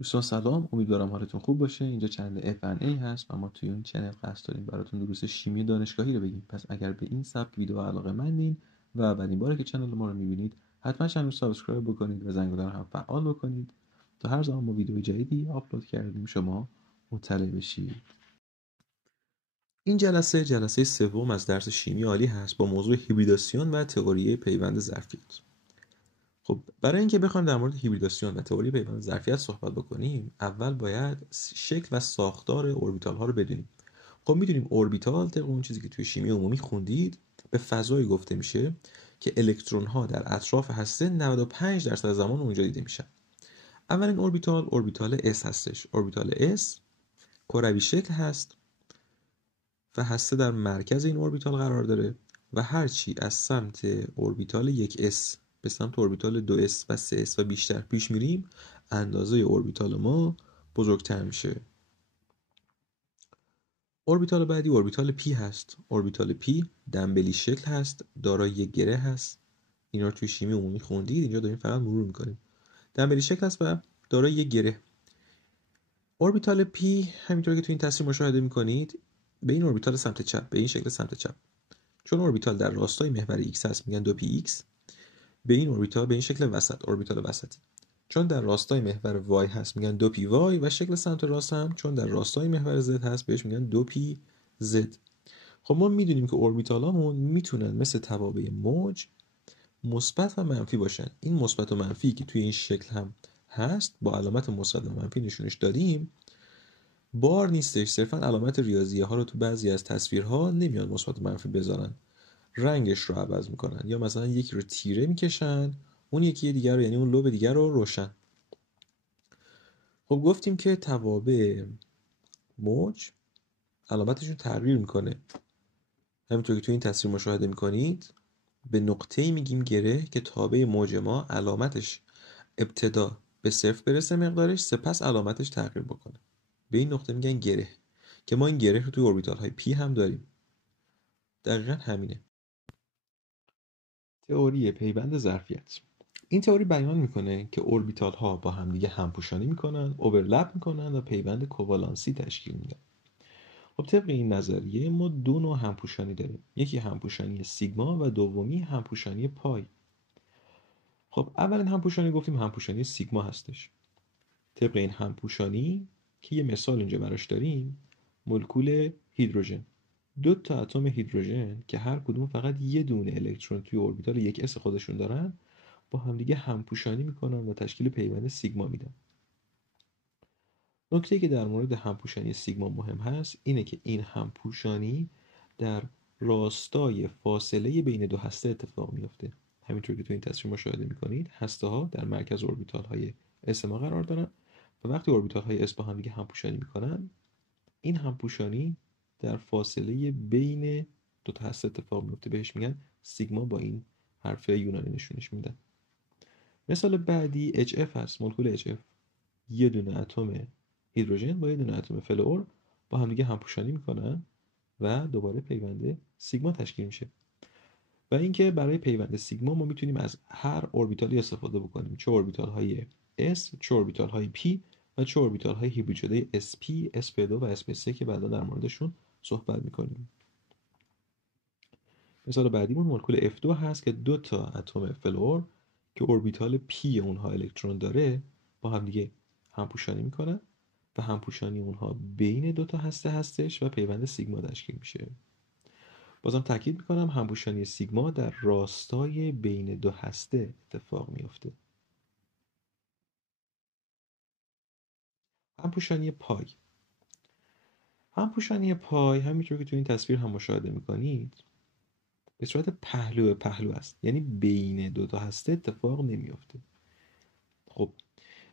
دوستان سلام، امیدوارم حالتون خوب باشه. اینجا چنل F&A هست و ما توی این چنل قصد داریم براتون دروس شیمی دانشگاهی رو بگیم. پس اگر به این سبک ویدیو علاقه‌مندین و اولین باره که چنل ما رو می‌بینید، حتما چنل رو سابسکرایب بکنید و زنگوله رو هم فعال بکنید تا هر زمان ما ویدیو جدیدی آپلود کردیم شما مطلع بشید. این جلسه سوم از درس شیمی عالی هست با موضوع هیبریداسیون و تئوری پیوند ظرفیت. خب برای اینکه بخوایم در مورد هیبریداسیون و تئوری پیوند ظرفیت صحبت بکنیم، اول باید شکل و ساختار اوربیتال ها رو بدونیم. خب میدونیم اوربیتال طبق اون چیزی که توی شیمی عمومی خوندید به فضایی گفته میشه که الکترون ها در اطراف هسته 95% زمان اونجا دیده میشن. اولین اوربیتال S هستش. اوربیتال S کروی شکل هست و هسته در مرکز این اوربیتال قرار داره و هرچی از سمت اوربیتال 1s به سمت اوربیتال 2s و 3s و بیشتر پیش میریم، اندازه اوربیتال ما بزرگتر میشه. اوربیتال بعدی اوربیتال p هست. اوربیتال p دمبلی شکل هست، دارای یک گره هست. اینا رو توی شیمی عمومی خوندید، اینجا داریم فقط مرور میکنیم. دمبلی شکل هست و دارای یک گره. اوربیتال p همینطور که توی این تصویر مشاهده میکنید به این اوربیتال سمت چپ، به این شکل سمت چپ، چون اوربیتال در راستای محور x هست میگن 2px. به این اوربیتال به این شکل وسط، اوربیتال وسطی، چون در راستای محور y هست میگن 2py و شکل سمت راست هم چون در راستای محور z هست بهش میگن 2pz. خب ما میدونیم که اوربیتالامون میتونن مثل توابع موج مثبت و منفی باشن. این مثبت و منفی که توی این شکل هم هست با علامت مثبت و منفی نشونش دادیم، بار نیستش، صرفا علامت ریاضیه ها رو تو بعضی از تصویرها نمیاد مثبت و منفی بذارن، رنگش رو عوض میکنن، یا مثلا یکی رو تیره میکشن اون یکی دیگر رو، یعنی اون لوب دیگر رو روشن. خب گفتیم که توابع موج علامتشون تغییر میکنه. همینطور که تو این تصویر مشاهده میکنید به نقطه‌ای میگیم گره که تابع موج ما علامتش ابتدا به صفر برسه مقدارش، سپس علامتش تغییر بکنه. به این نقطه میگن گره که ما این گره رو توی اوربیتال های پی هم داریم. دقیقا همینه. تئوری پیوند ظرفیت. این تئوری بیان میکنه که اوربیتال ها با همدیگه همپوشانی میکنن، اوورلپ میکنن و پیوند کووالانسی تشکیل میدن. خب طبق این نظریه ما دو نوع همپوشانی داریم، یکی همپوشانی سیگما و دومی همپوشانی پای. خب اولین همپوشانی گفتیم همپوشانی سیگما هستش. طبق این همپوشانی که یه مثال اینجا براش داریم، مولکول هیدروژن، دو تا اتم هیدروژن که هر کدوم فقط یه دونه الکترون توی اوربیتال یک اس خودشون دارن با همدیگه همپوشانی میکنن و تشکیل پیوند سیگما میدن. نکته‌ای که در مورد همپوشانی سیگما مهم هست اینه که این همپوشانی در راستای فاصله بین دو هسته اتفاق میفته. همینطور که تو این تصویر مشاهده میکنید هسته ها در مرکز اوربیتال های اس ما قرار دارن و وقتی اوربیتال های اس با همدیگه همپوشانی میکنن، این همپوشانی در فاصله بین دو تا هسته اتفاق میفته، بهش میگن سیگما، با این حرف یونانی نشونش میدن. مثال بعدی HF هست. مولکول HF یه دونه اتم هیدروژن با یه دونه اتم فلور با همدیگه همپوشانی میکنن و دوباره پیوند سیگما تشکیل میشه. و اینکه برای پیوند سیگما ما میتونیم از هر اوربیتالی استفاده بکنیم، چه اوربیتال های S، چه اوربیتال های P و چه اوربیتال های هیبرید شده SP، SP2 و SP3 که بعدا در موردشون صحبت میکنیم. مثال بعدیمون مولکول F2 هست که دو تا اتم فلور که اوربیتال P اونها الکترون داره با همدیگه همپوشانی میکنن و همپوشانی اونها بین دو تا هسته هستش و پیوند سیگما تشکیل میشه. بازم تاکید میکنم همپوشانی سیگما در راستای بین دو هسته اتفاق میفته. همپوشانی پای. همپوشانی پای همینطور که تو این تصویر هم مشاهده میکنید به صورت پهلو به پهلو است، یعنی بین دو تا هسته اتفاق نمیفته. خب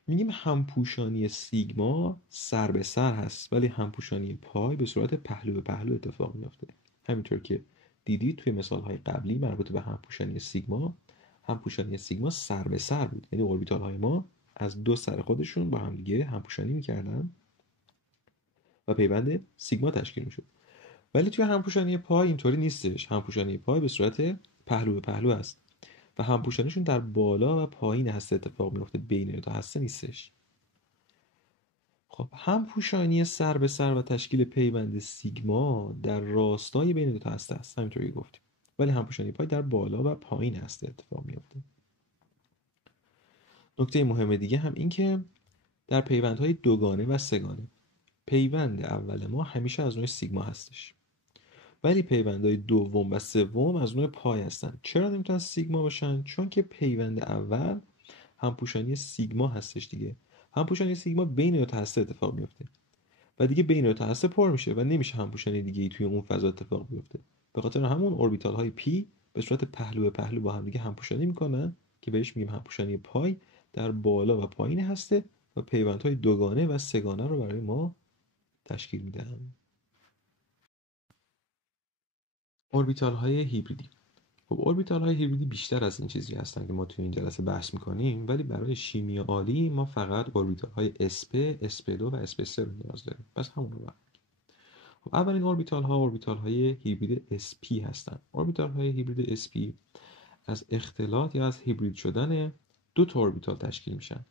میگیم همپوشانی سیگما سر به سر هست ولی همپوشانی پای به صورت پهلو به پهلو اتفاق میفته. همینطور که دیدید توی مثال‌های قبلی مربوط به همپوشانی سیگما سر به سر بود، یعنی اوربیتال های ما از دو سر خودشون با همدیگه همپوشانی میکردن و پیوند سیگما تشکیل میشد. ولی توی همپوشانی پای اینطوری نیستش. همپوشانی پای به صورت پهلو به پهلو است و همپوشانیشون در بالا و پایین هسته اتفاق میفته، بین دو هسته نیستش. خب همپوشانی سر به سر و تشکیل پیوند سیگما در راستای بین دو تا هسته است، همینطوری گفتیم، ولی همپوشانی پای در بالا و پایین هسته اتفاق میفته. نکته مهم دیگه هم این که در پیوندهای دوگانه و سه‌گانه پیوند اول ما همیشه از نوع سیگما هستش، ولی پیوندهای دوم و سوم از نوع پای هستن. چرا نمیتونن سیگما باشن؟ چون که پیوند اول همپوشانی سیگما هستش دیگه. همپوشانی سیگما بین دو تا هسته اتفاق میفته و دیگه بین دو تا هسته پر میشه و نمیشه همپوشانی دیگه ای توی اون فضا اتفاق بیفته. به خاطر همون اوربیتال های پی به صورت پهلو به پهلو با هم دیگه همپوشانی میکنن که بهش میگیم همپوشانی پای در بالا و پایین هسته و پیوندهای دوگانه و سه‌گانه رو برای ما تشکیل میدن. اوربیتال های هیبریدی. خب اوربیتال های هیبریدی بیشتر از این چیزی هستن که ما توی این جلسه بحث میکنیم، ولی برای شیمی عالی ما فقط اوربیتال های sp، sp2 و sp3 رو نیاز داریم. پس همون رو بریم. خب اولین اوربیتال های هیبرید sp هستن. اوربیتال های هیبرید sp از اختلاط یا از هیبرید شدن دو تا اوربیتال تشکیل میشن،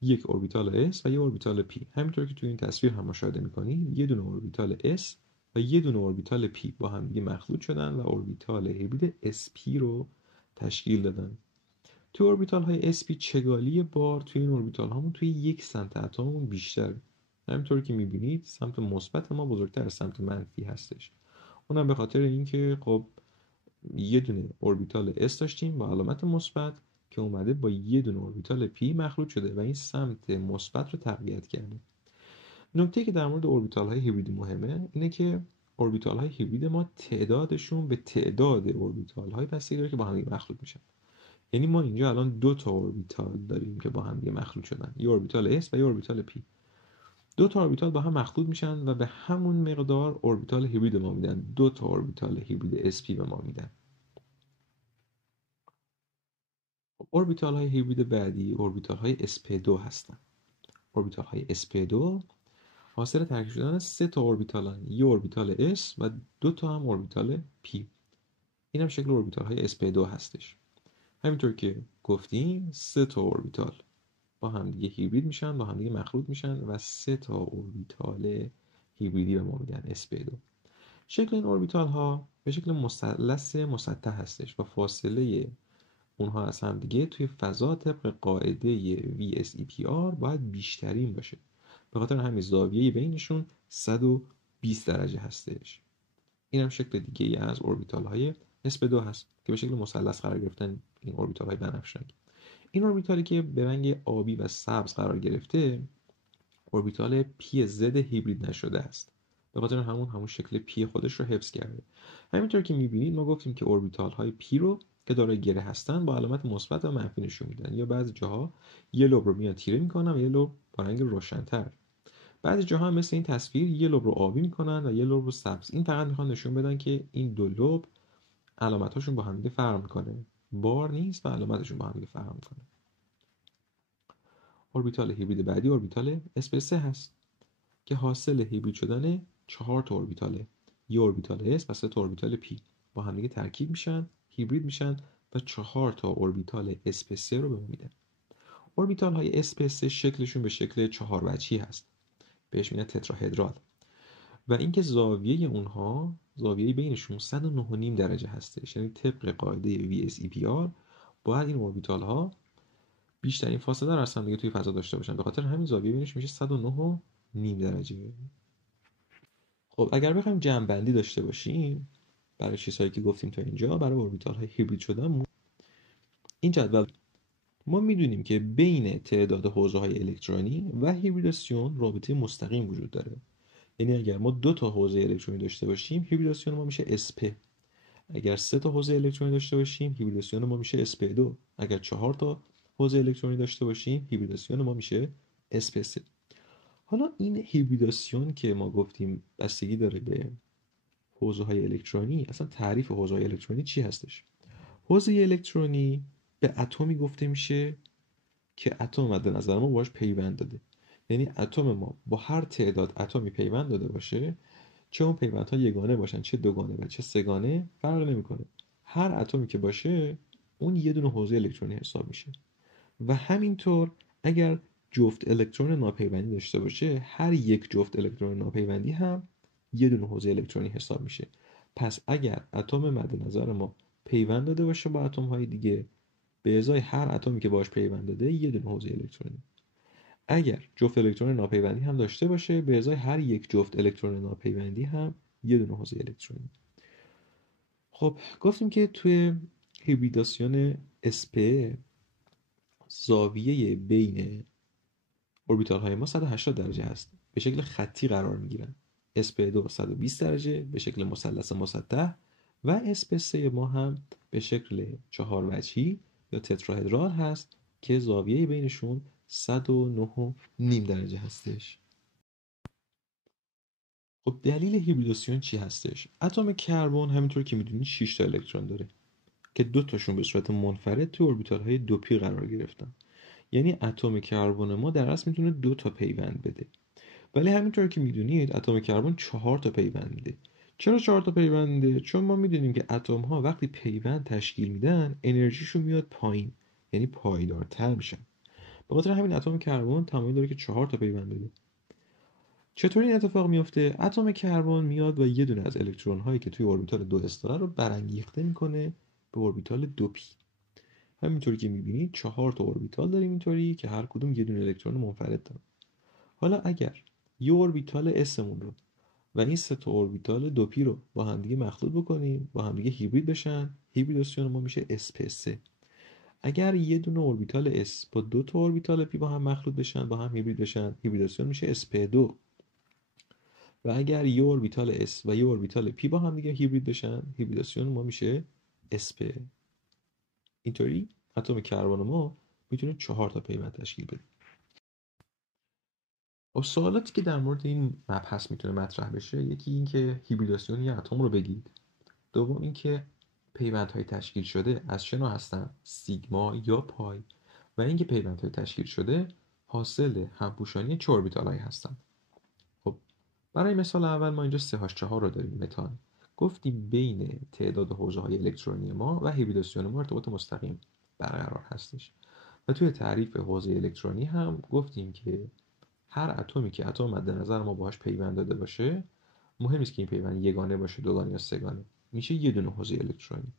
یک اوربیتال s و یک اوربیتال p. همینطور که توی این تصویر هم مشاهده میکنید، یه دونه اوربیتال s و یه دونه اوربیتال p با هم دیگه مخلوط شدن و اوربیتال هیبرید sp رو تشکیل دادن. توی اوربیتال های sp چگالی بار توی این اوربیتال هامون توی یک سمت اتممون بیشتره. همینطور که میبینید سمت مثبت ما بزرگتر از سمت منفی هستش. اونم به خاطر اینکه خب یه دونه اوربیتال s داشتیم با علامت مثبت که اومده با یه دونه اوربیتال p مخلوط شده و این سمت مثبت رو تقویت کرده. نکته که در مورد اوربیتال های هیبریدی مهمه اینه که اوربیتال های هیبرید ما تعدادشون به تعداد اوربیتال های بستگی داره که با هم مخلوط میشن. یعنی ما اینجا الان دو تا اوربیتال داریم که با هم مخلوط شدن، یه اوربیتال s و یه اوربیتال p. دو تا اوربیتال با هم مخلوط میشن و به همون مقدار اوربیتال هیبرید ما میدن. دو تا اوربیتال هیبرید sp به ما میدن. اوربیتال های هیبرید بعدی اوربیتال های sp2 هستن. اوربیتال های sp2 حاصل ترکیب شدن سه تا اوربیتالن، یه اوربیتال s و دو تا هم اوربیتال p. این هم شکل اوربیتال های sp2 هستش. همینطور که گفتیم سه تا اوربیتال با هم دیگه هیبرید میشن، با هم دیگه مخلوط میشن و سه تا اوربیتال هیبریدی به ما میدن sp2. شکل این اوربیتال ها به شکل مثلث مسطح هستش و فاصله اونها از هم دیگه توی فضا طبق قاعده VSEPR باید بیشترین باشه. به خاطر همین زاویه بینشون 120 درجه هستش. این هم شکل دیگه ای از اوربیتال های sp2 هست که به شکل مثلث قرار گرفتن این اوربیتال های بنفشنگی. این اوربیتالی که به رنگ آبی و سبز قرار گرفته اوربیتال پی زد هیبرید نشده است. به خاطر همون شکل پی خودش رو حفظ کرده. همینطور که میبینید ما گفتیم که اوربیتال های پی رو که دارای گره هستن با علامت مثبت و منفی نشون میدن، یا بعضی جاها یه لوب رو میان تیره میکنن و یه لوب با رنگ روشن‌تر. بعضی جاها مثل این تصویر یه لوب رو آبی میکنن و یه لوب رو سبز. این فقط میخوان نشون بدن که این دو لوب علامتاشون با هم دیگه فرق میکنه، بار نیست و علامتشون با هم دیگه فرق میکنه. اوربیتال هیبرید بعدی اوربیتال sp3 هست که حاصل هیبرید شدن 4 تا اوربیتاله، یه اوربیتال s و 3 تا اوربیتال p با هم دیگه ترکیب میشن، هیبرید میشن و 4 تا اوربیتال sp3 رو به ما میدن. اوربیتال های sp3 شکلشون به شکل 4 وجهی هست، بهش میگن تتراهدرال، و اینکه زاویه اونها، زاویه بینشون 109.5 درجه هستش. یعنی طبق قاعده VSEPR باید این اوربیتال ها بیشترین فاصله رو از هم دیگه توی فضا داشته باشن، به خاطر همین زاویه بینش میشه 109.5 درجه. خب اگر بخوایم جمع‌بندی داشته باشیم برای چیزهایی که گفتیم تا اینجا، برای اوربیتال های هیبرید شدن، این جدول ما میدونیم که بین تعداد حوزه های الکترونی و هیبریداسیون رابطه مستقیم وجود داره. یعنی اگر ما دو تا حوزه الکترونی داشته باشیم هیبریداسیون ما میشه sp. اگر سه تا حوزه الکترونی داشته باشیم هیبریداسیون ما میشه sp2. اگر 4 تا حوزه الکترونی داشته باشیم هیبریداسیون ما میشه sp3. حالا این هیبریداسیون که ما گفتیم بستگی داره به حوزه های الکترونی، اصلا تعریف حوزه های الکترونی چی هستش؟ حوزه الکترونی به اتمی گفته میشه که اتم مد نظر ما باهاش پیوند داده. یعنی اتم ما با هر تعداد اتمی پیوند داده باشه، چه اون پیوندها یگانه باشن چه دوگانه و چه سه‌گانه فرق نمیکنه، هر اتمی که باشه اون یه دونه حوزه الکترونی حساب میشه. و همینطور اگر جفت الکترون ناپیوندی داشته باشه، هر یک جفت الکترون ناپیوندی هم یه دونه حوزه الکترونی حساب میشه. پس اگر اتم مد نظر ما پیوند داده باشه با اتم های دیگه، به ازای هر اتمی که باش پیوند داده یه دونه حوزه الکترونی. اگر جفت الکترون ناپیوندی هم داشته باشه، به ازای هر یک جفت الکترون ناپیوندی هم یه دونه حوزه الکترونی. خب گفتیم که توی هیبریداسیون sp زاویه بین اوربیتال های ما 180 درجه هست، به شکل خطی قرار میگیرن. sp2 120 درجه به شکل مثلث مسطح و sp3 ما هم به شکل 4 وجهی یا تتراهدرال هست که زاویه بینشون 109.5 درجه هستش. خب دلیل هیبریداسیون چی هستش؟ اتم کربن همینطور که میدونید 6 تا الکترون داره که 2 تاشون به صورت منفرد توی اوربیتال های 2p قرار گرفتن. یعنی اتم کربن ما در اصل میتونه 2 تا پیوند بده. ولی همینطور که میدونید اتم کربن 4 تا پیوند میده. چرا 4 تا پیوند میده؟ چون ما میدونیم که اتم ها وقتی پیوند تشکیل میدن انرژیشون میاد پایین، یعنی پایدارتر میشن. به خاطر همین اتم کربن تمایل داره که 4 تا پیوند بده. چطور این اتفاق میفته؟ اتم کربن میاد و یه دونه از الکترون هایی که توی اوربیتال 2s داره رو برانگیخته میکنه به اوربیتال 2p. همینطوری که میبینید 4 تا اوربیتال داریم اینطوری که هر کدوم یه دونه الکترون منفرد داره. حالا اگر یه اوربیتال اسمون رو و این 3 تا اوربیتال 2p رو با همدیگه مخلوط بکنیم، با همدیگه هیبرید بشن، هیبریداسیون ما میشه sp3. اگر یه دونه اوربیتال s با 2 تا اوربیتال p با هم مخلوط بشن، با هم هیبرید بشن، هیبریداسیون میشه sp2. و اگر یه اوربیتال s و یه اوربیتال p با هم دیگه هیبرید بشن، هیبریداسیون ما میشه sp. اینطوری اتم کربن ما میتونه 4 تا پیوند تشکیل بده. خب سوالاتی که در مورد این مبحث میتونه مطرح بشه، یکی این که هیبریداسیون یه اتم رو بگید. دوم این که پیوندهای تشکیل شده از چه نوع هستن؟ سیگما یا پای. و اینکه پیوندهای تشکیل شده حاصل همپوشانی چه اوربیتالایی هستن. خب برای مثال اول ما اینجا 3H4 رو داریم، متان. گفتیم بین تعداد حوزه‌های الکترونی ما و هیبریداسیون ما ارتباط مستقیم برقرار هستش. و توی تعریف حوزه الکترونی هم گفتیم که هر اتمی که اتم مد نظر ما باهاش پیوند داده باشه، مهم نیست که این پیوند یگانه باشه، دوگانه یا سه‌گانه، میشه یه دونه حوزه الکترونی.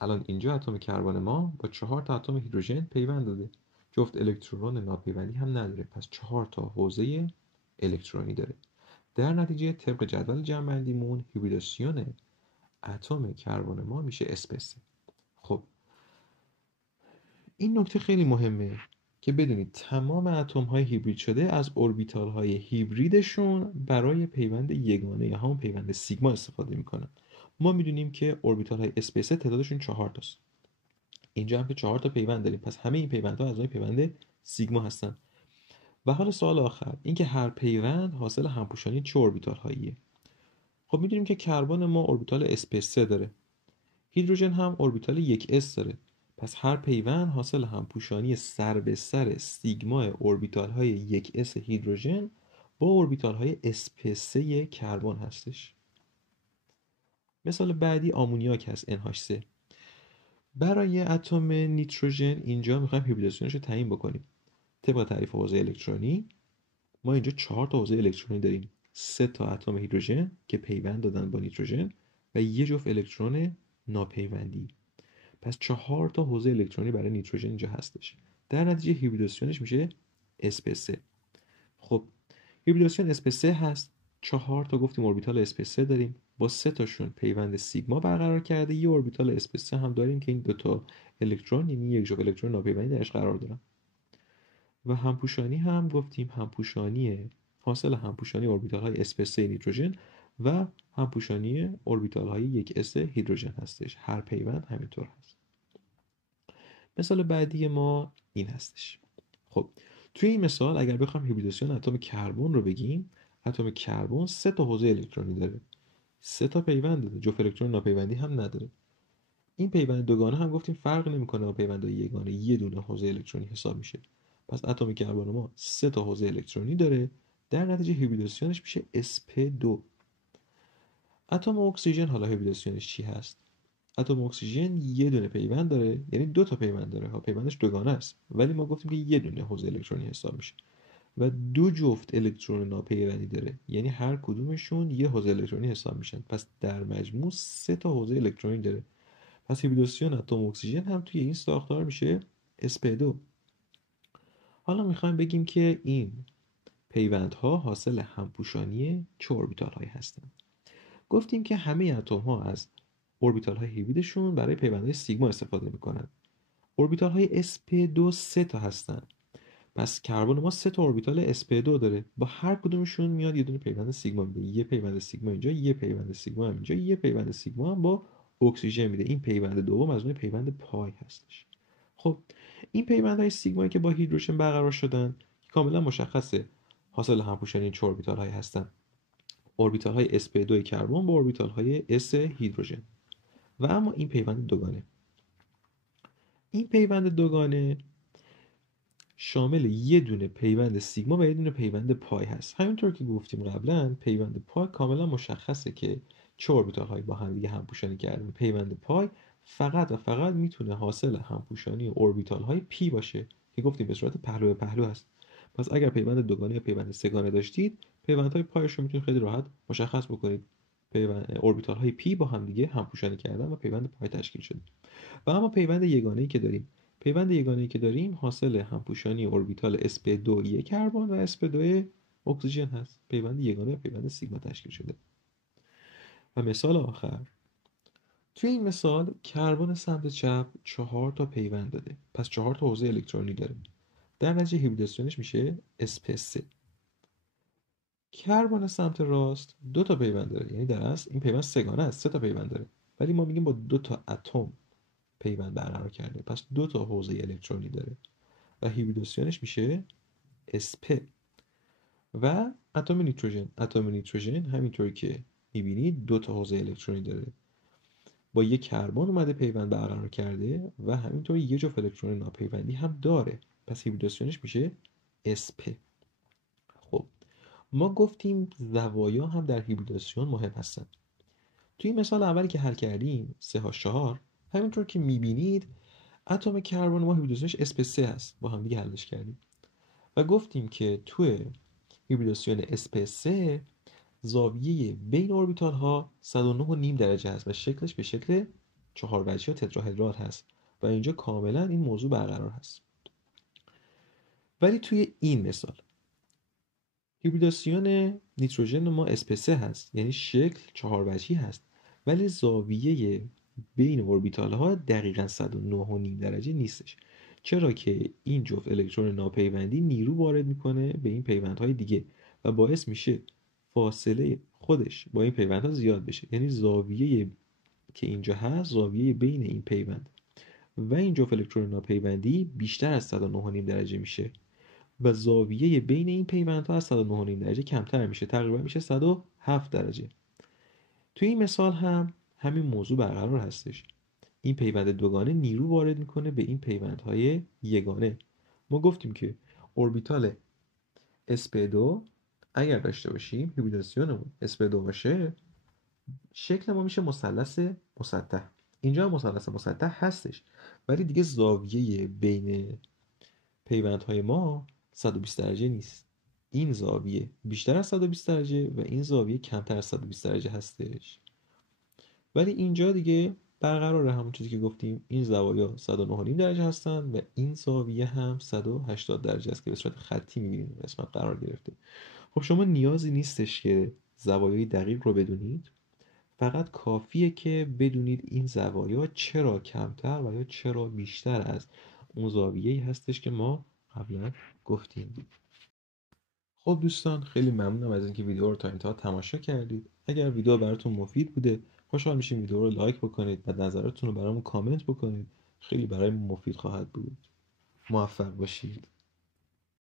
الان اینجا اتم کربن ما با 4 تا اتم هیدروژن پیوند داده، جفت الکترون ناپیوندی هم نداره، پس 4 تا حوزه الکترونی داره. در نتیجه طبق جدول جمع‌بندیمون هیبریداسیون اتم کربن ما میشه sp3. خب این نکته خیلی مهمه که بدونید تمام اتم های هیبرید شده از اوربیتال های هیبریدشون برای پیوند یگانه یا همون پیوند سیگما استفاده میکنن. ما میدونیم که اوربیتال های sp3 تعدادشون 4 تاست. اینجا هم که 4 تا پیوند داریم، پس همه این پیوندها از نوع پیوند سیگما هستن. و حالا سوال آخر این که هر پیوند حاصل همپوشانی چه اوربیتال هاییه؟ خب میدونیم که کربن ما اوربیتال sp3 داره، هیدروژن هم اوربیتال 1s داره. پس هر پیوند حاصل همپوشانی سر به سر سیگما اوربیتال های 1s هیدروژن با اوربیتال های sp3 کربن هستش. مثال بعدی آمونیاک هست NH3. برای اتم نیتروژن اینجا میخوایم هیبریداسیونش رو تعیین بکنیم. طبق تعریف حوزه الکترونی ما اینجا 4 تا حوزه الکترونی داریم، 3 تا اتم هیدروژن که پیوند دادن با نیتروژن و یه جفت الکترون ناپیوندی. پس 4 تا حوزه الکترونی برای نیتروژن اینجا هستش. در نتیجه هیبریداسیونش میشه sp3. خب هیبریداسیون sp3 هست، 4 تا گفتیم اوربیتال sp3 داریم، با 3 تاشون پیوند سیگما برقرار کرده، یه اوربیتال sp3 هم داریم که این 2 تا الکترون یعنی یک جفت الکترون ناپیوندی درش قرار دارن. و همپوشانی هم گفتیم همپوشانی حاصل همپوشانی اوربیتال های sp3 نیتروژن و همپوشانی اوربیتال های 1s هیدروژن هستش. هر پیوند همینطور هست. مثال بعدی ما این هستش. خب توی این مثال اگر بخوام هیبریداسیون اتم کربن رو بگیم، اتم کربن 3 تا حوزه الکترونی داره، 3 تا پیوند داره، جفت الکترون ناپیوندی هم نداره. این پیوند دوگانه هم گفتیم فرق نمیکنه با پیوند یگانه، یه دونه حوزه الکترونی حساب میشه. پس اتم کربن ما 3 تا حوزه الکترونی داره، در نتیجه هیبریداسیونش میشه sp2. اتم اکسیژن حالا هیبریداسیونش چی هست؟ اتم اکسیژن یه دونه پیوند داره، یعنی 2 تا پیوند داره ها، پیوندش دوگانه است، ولی ما گفتیم که یه دونه حوزه الکترونی حساب میشه. و 2 جفت الکترون ناپیوندی داره، یعنی هر کدومشون یه حوزه الکترونی حساب میشن. پس در مجموع 3 تا حوزه الکترونی داره. پس هیبریدوسیون اتم اکسیژن هم توی این ساختار میشه sp2. حالا میخوایم بگیم که این پیوندها حاصل همپوشانی چه اوربیتال هایی هستند. گفتیم که همه اتم ها از اوربیتال های هیبریدشون برای پیوندهای سیگما استفاده میکنن. اوربیتال های sp2 3 تا هستن. پس کربن ما 3 تا اوربیتال sp2 داره، با هر کدومشون میاد یه دونه پیوند سیگما میده. یه پیوند سیگما اینجا، یه پیوند سیگما هم اینجا، یه پیوند سیگما هم با اکسیژن میده. این پیوند دوم از اون پیوند پای هستش. خب این پیوندهای سیگمایی که با هیدروژن برقرار شدن کاملا مشخصه حاصل همپوشانی این چه اوربیتال هایی هستن. اوربیتال های sp2 کربن با اوربیتال های s هیدروژن. و اما این پیوند دوگانه، این پیوند دوگانه شامل یه دونه پیوند سیگما و یه دونه پیوند پای هست. همینطور که گفتیم قبلا پیوند پای کاملا مشخصه که چه اوربیتال هایی با هم دیگه همپوشانی کردن. پیوند پای فقط و فقط میتونه حاصل همپوشانی اوربیتال های پی باشه که گفتیم به صورت پهلو به پهلو هست. پس اگر پیوند دوگانه یا پیوند سه‌گانه داشتید، پیوندهای پایش رو میتونید خیلی راحت مشخص بکنید. پیوند اوربیتال های پی با هم دیگه همپوشانی کردن و پیوند پای تشکیل شده. و اما پیوند یگانه‌ای که داریم، پیوند یگانه‌ای که داریم حاصل همپوشانی اوربیتال sp2 یک کربن و sp2 اکسیژن هست. پیوند یگانه پیوند سیگما تشکیل شده. و مثال آخر، توی این مثال کربن سمت چپ 4 تا پیوند داده، پس 4 تا حوزه الکترونی داره. در نتیجه هیبریدوسیونش میشه sp3. کربن سمت راست 2 تا پیوند داره، یعنی در اصل این پیوند سه‌گانه است، 3 تا پیوند داره، ولی ما میگیم با 2 تا اتم پیوند برقرار کرده، پس 2 تا حوزه الکترونی داره و هیبریدوسیونش میشه sp. و اتم نیتروژن همینطور که میبینید 2 تا حوزه الکترونی داره، با یک کربن اومده پیوند برقرار کرده و همینطور یه جفت الکترون ناپیوندی هم داره، پس هیبریدوسیونش میشه sp. خب ما گفتیم زوایا هم در هیبریدوسیون مهم هستن. توی مثال اولی که حل کردیم 3H4، همینطور که میبینید اتم کربن ما هیبریدوسیونش sp3 هست، با هم دیگه حلش کردیم و گفتیم که توی هیبریدوسیون sp3 زاویه بین اوربیتال ها 109.5 درجه هست و شکلش به شکل 4 وجهی یا تتراهدرال هست و اینجا کاملا این موضوع برقرار هست. ولی توی این مثال هیبریدوسیون نیتروژن ما sp3 هست، یعنی شکل 4 وجهی هست، ولی زاویه بین اوربیتال ها دقیقاً 109.5 درجه نیستش. چرا که این جفت الکترون ناپیوندی نیرو وارد میکنه به این پیوندهای دیگه و باعث میشه فاصله خودش با این پیوندها زیاد بشه، یعنی زاویه که اینجا هست، زاویه بین این پیوند و این جفت الکترون ناپیوندی بیشتر از 109.5 درجه میشه و زاویه بین این پیوندها از 109.5 درجه کمتر میشه، تقریبا میشه 107 درجه. توی این مثال هم همین موضوع برقرار هستش. این پیوند دوگانه نیرو وارد میکنه به این پیوندهای یگانه. ما گفتیم که اوربیتال sp2 اگر داشته باشیم، هیبریدوسیونمون sp2 باشه، شکل ما میشه مثلث مسطح. اینجا هم مثلث مسطح هستش، ولی دیگه زاویه بین پیوندهای ما 120 درجه نیست. این زاویه بیشتر از 120 درجه و این زاویه کمتر از 120 درجه هستش. ولی اینجا دیگه برقراره همون چیزی که گفتیم، این زوایا 109.5 درجه هستن و این زاویه هم 180 درجه است که به صورت خطی می‌بینید قسمت قرار گرفته. خب شما نیازی نیستش که زوایای دقیق رو بدونید، فقط کافیه که بدونید این زوایا چرا کمتر و یا چرا بیشتر از اون زاویه‌ای هستش که ما قبلا گفتیم. خب دوستان، خیلی ممنونم از اینکه ویدیو رو تا انتها تماشا کردید. اگر ویدیو براتون مفید بوده، خوشحال میشیم ویدیو رو لایک بکنید و نظراتتون رو برامون کامنت بکنید. خیلی برای مفید خواهد بود. موفق باشید.